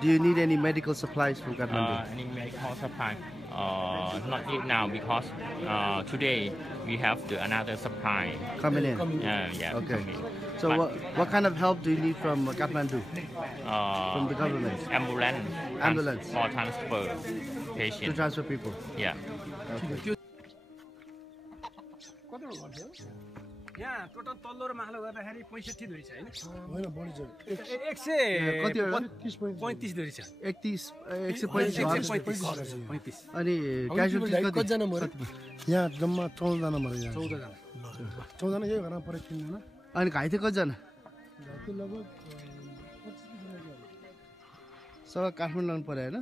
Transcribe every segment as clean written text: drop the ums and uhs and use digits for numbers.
Do you need any medical supplies from Kathmandu? Any medical supply? Not yet now because today we have another supply. Coming in. Yeah. Okay. Coming. So what kind of help do you need from Kathmandu? From the government? Ambulance. For transfer patient. To transfer people? Yeah. Okay. यहाँ total तल्लो र माथिल्लो गर्दाखेरि 65 धुरी छ हैन होइन बढी छ 135 धुरी छ 135 अनि क्याजुअलिटी कति जना मर्यो यहाँ जम्मा 14 जना मर्यो यहाँ 14 जना यही घरमा परे किन हैन अनि घाइते कति जना घाइते लगभग 25 जना सब काठमाडौँ लानु पर्यो हैन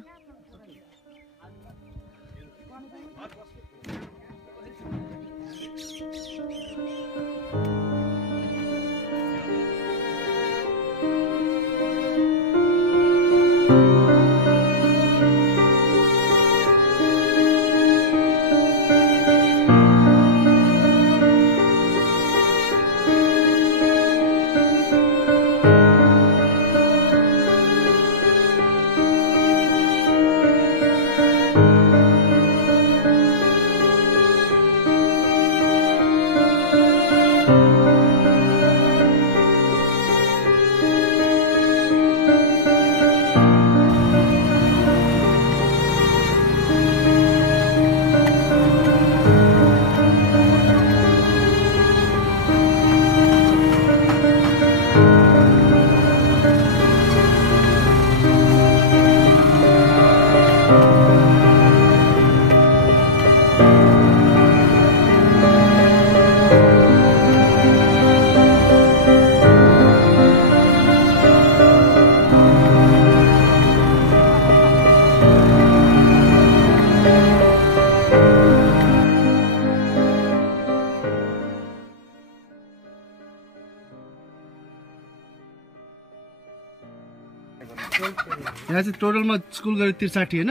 यहाँ चाहिँ टोटलमा स्कुल गरे 63 हैन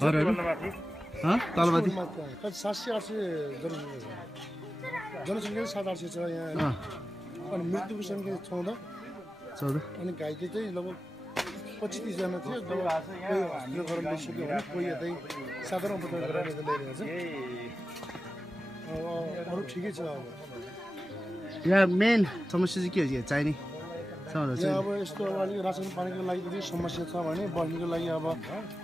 घरहरु तलमाथि 700-800 जनसङ्ख्या 700-800 छ यहाँ अनि मृत्युको संख्या 14 अनि घाइते चाहिँ लगभग 25-30 जना थियो जब कोही हस्पिटल गएर ल्याइसक्यो भने कोही यतै साधारण उपचार गरेर यता ल्याइरहेको छ अरू ठिकै छ अब यहाँ मेन समस्या चाहिँ के हो चाहिने यहाँ अब यस्तो अब अलिक रासन पानीको लागि चाहिँ समस्या छ भने बस्नुको लागि अब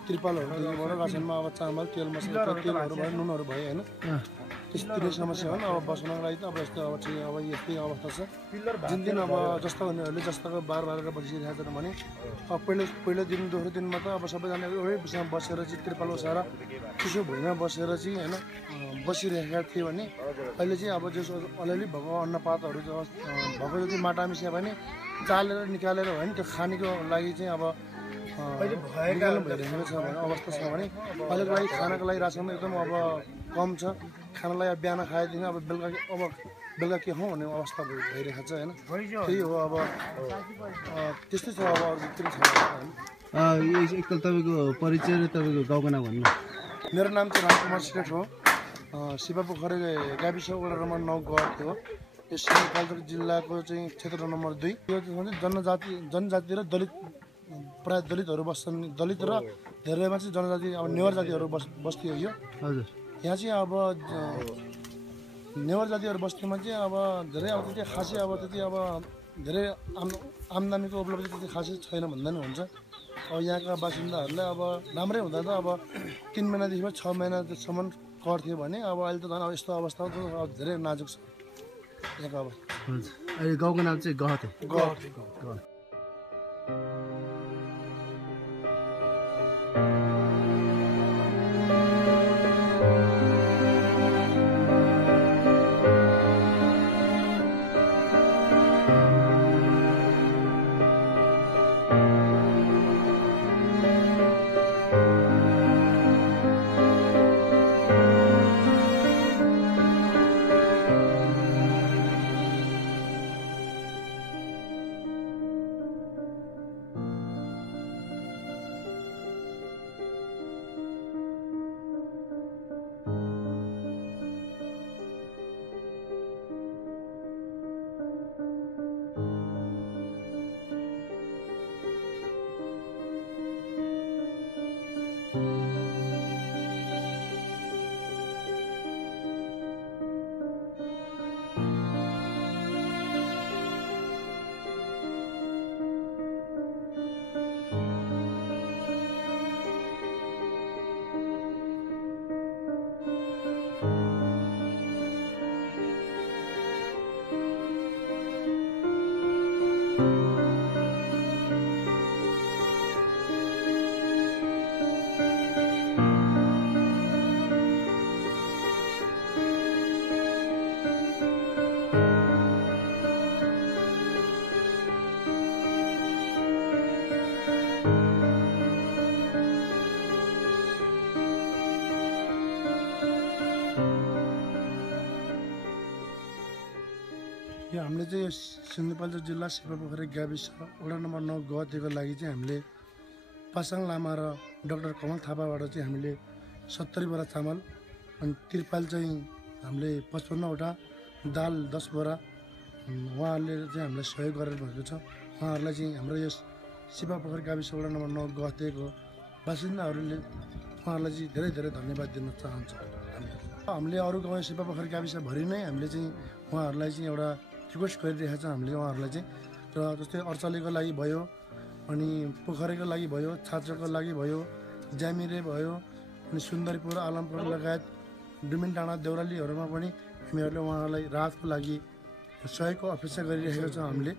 त्रिपालहरूदेखिबाट रासनमा अब चामल तेल मसला तेलहरू भयो नुनहरू भयो होइन त्यस्तै समस्या हो अब बस्नको लागि त अब यस्तो अब ठिक अब यस्तै अवस्था छ जुन दिन अब जस्तो उनीहरूले जस्तो बार बसिरहेको छ भने अब पहिलो दिन दोस्रो दिनमा त अब सबैजना एउटै बिचमा बसेर चाहिँ त्रिपाल ओसाएर चिसो भुइँमा बसेर चाहिँ होइन बसिरहेका थियो भने अहिले चाहिँ अब जस अलिअलि भएको अन्नपातहरू भएको जति माटा मिसियो भने चालेर निकालेर भयो नि त्यो खानेको लागि चाहिँ अब निकाल्नु भइरहेको छ भने अवस्था छ भने अहिलेको लागि खानाको लागि रासन एकदम अब कम छ खानालाई अब बिहान खाएदेखि अब बेलुका के हौँ भन्ने अवस्था भइरहेको छ होइन त्यही हो अब त्यस्तै छ अब अरू के छ एकताल तपाईँको परिचय र तपाईँको गाउँको नाम भन्नु मेरो नाम चाहिँ रामकुमार सेठ हो शिवपोखरी गाविस वडा नम्बर 9 गएको थियो यो सिंहपाल्चोक जिल्लाको चाहिँ क्षेत्र नम्बर 2 यो जनजाति र दलित प्राय दलितहरू बस्छन् दलित र धेरैमा चाहिँ जनजाति अब नेवार जातिहरू बस्ती हो यो हजुर यहाँ चाहिँ अब नेवार जातिहरू बस्तीमा चाहिँ अब धेरै अब त्यति खासै अब त्यति अब धेरै आम्दानीको उपलब्धि त्यति खासै छैन भन्दा नि हुन्छ अब यहाँका बासिन्दाहरूलाई अब राम्रै हुँदा त अब 3 महिनादेखि 6 महिनासम्म कर थियो भने अब अहिले त झन् अब यस्तो अवस्था अब धेरै नाजुक छ यहाँको अवस्था अहिले गाउँको नाम चाहिँ गहते यो हामीले चाहिँ यो सिन्धुपाल्चोक जिल्ला शिवपोखरी गाविस वडा नम्बर 9 गतेको लागि चाहिँ हामीले पासाङ लामा र डाक्टर कमल थापाबाट चाहिँ हामीले 70 बोरा चामल अनि त्रिपाल चाहिँ हामीले 55 वटा दाल 10 बोरा उहाँहरूले चाहिँ हामीलाई सहयोग गरेर भएको छ। उहाँहरूलाई चाहिँ हाम्रो यस शिवपोखरी गाविस वडा नम्बर 9 गतेको बासिन्दाहरूले उहाँहरूलाई चाहिँ धेरै धेरै धन्यवाद दिन चाहन्छु। हामीले अरू गाउँ शिवपोखरी गाविसभरि नै हामीले चाहिँ उहाँहरूलाई चाहिँ एउटा रिक्वेस्ट गरिरहेको छ हामीले उहाँहरूलाई चाहिँ र जस्तै अर्चलेको लागि भयो अनि पोखरीको लागि भयो छात्रको लागि भयो ज्यामिरे भयो अनि सुन्दरीपुर आलमपुर लगायत डुमिन डाँडा देउरालीहरूमा पनि हामीहरूले उहाँहरूलाई राहतको लागि सहयोगको अपेक्षा गरिरहेको छौँ हामीले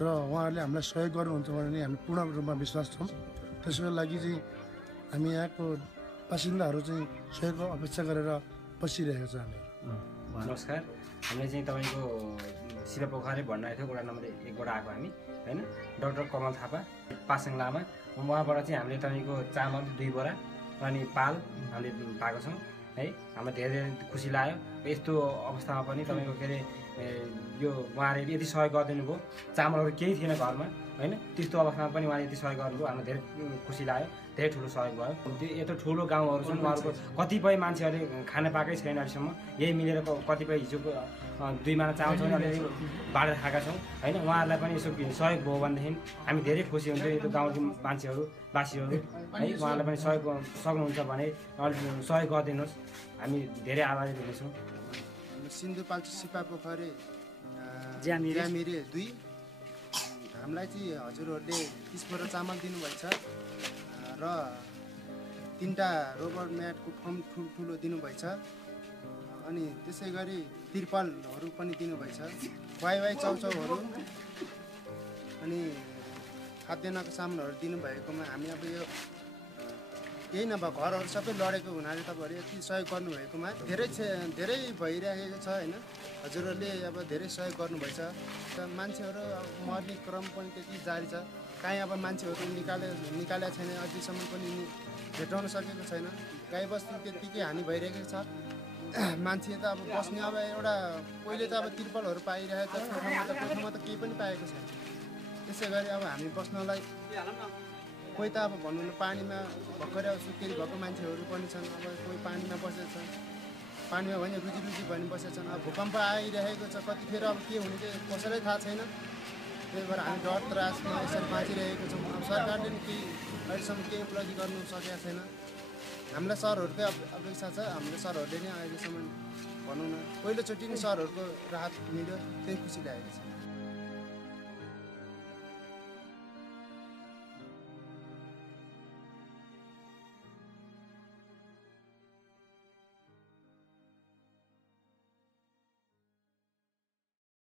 र उहाँहरूले हामीलाई सहयोग गर्नुहुन्छ भने हामी पूर्ण रूपमा विश्वास छौँ। त्यसको लागि चाहिँ हामी यहाँको बासिन्दाहरू चाहिँ सहयोगको अपेक्षा गरेर बसिरहेको छ हामी। नमस्कार, हामीले चाहिँ तपाईँको शिवपोखरी भण्डारी थियो वडा नम्बर 1 बाट आएको हामी होइन। डाक्टर कमल थापा पासाङ लामा उहाँबाट चाहिँ हामीले तपाईँको चामल 2 बोरा अनि पाल हामीले पाएको छौँ है। हामीलाई धेरै धेरै खुसी लाग्यो। यस्तो अवस्थामा पनि तपाईँको के अरे यो उहाँले यति सहयोग गरिदिनु भयो। चामलहरू केही थिएन घरमा होइन, त्यस्तो अवस्थामा पनि उहाँले यति सहयोग गर्नुभयो। हामीलाई धेरै खुसी लाग्यो, धेरै ठुलो सहयोग भयो। त्यो यत्रो ठुलो गाउँहरू छन्, उहाँहरूको कतिपय मान्छेहरूले खान पाएकै छैन अहिलेसम्म। यही मिलेर कतिपय हिजोको 2 माना चामल चाहिँ अलिअलि बाँडेर खाएका छौँ होइन। उहाँहरूलाई पनि यसो सहयोग भयो भनेदेखि हामी धेरै खुसी हुन्थ्यौँ। यो गाउँको मान्छेहरू वासीहरू है, उहाँहरूलाई पनि सहयोग सक्नुहुन्छ भने अलिक सहयोग गरिदिनुहोस्, हामी धेरै आभारी हुनेछौँ। सिन्धुपाल्चोक शिवपोखरी ज्यामिरे 2 हामीलाई चाहिँ हजुरहरूले 30 बोरा चामल दिनुभएको छ र 3टा रोबर म्याटको फर्म ठुलो दिनुभएको छ अनि त्यसै गरी तिरपालहरू पनि दिनुभएको छ, वाइ चाउचाउहरू अनि खाद्यान्नको सामानहरू दिनुभएकोमा हामी अब यो केही नभए घरहरू सबै लडेको हुनाले तपाईँहरू यति सहयोग गर्नुभएकोमा धेरै भइरहेको छ होइन। हजुरहरूले अब धेरै सहयोग गर्नुभएछ र मान्छेहरू अब मर्ने क्रम पनि त्यति जारी छ। काहीँ अब मान्छेहरू निकालेको छैन, अझैसम्म पनि भेटाउन सकेको छैन। गाईबस्तु त्यत्तिकै हानि भइरहेको छ। मान्छे त अब बस्ने अब एउटा पहिले त अब तिरपालहरू पाइरहेको छ, कोठामा त केही पनि पाएको छैन। त्यसै गरी अब हामी बस्नलाई कोही त अब भनौँ न पानीमा भर्खरै सुत्केरी भएको मान्छेहरू पनि छन्। अब कोही पानीमा बसेको छ, पानीमा भने रुजी भनी बसेका छन्। अब भूकम्प आइरहेको छ, कतिखेर अब के हुने चाहिँ कसैलाई थाहा छैन। त्यही भएर हामी डर त्रासमा यसरी बाँचिरहेको छौँ। अब सरकारले पनि केही अहिलेसम्म केही उपलब्धि गर्नु सकेका छैन। हामीलाई सरहरूकै अपेक्षा छ। हामीले सरहरूले नै अहिलेसम्म भनौँ न पहिलोचोटि नै सरहरूको राहत मिल्यो, त्यही खुसी लागेको छ।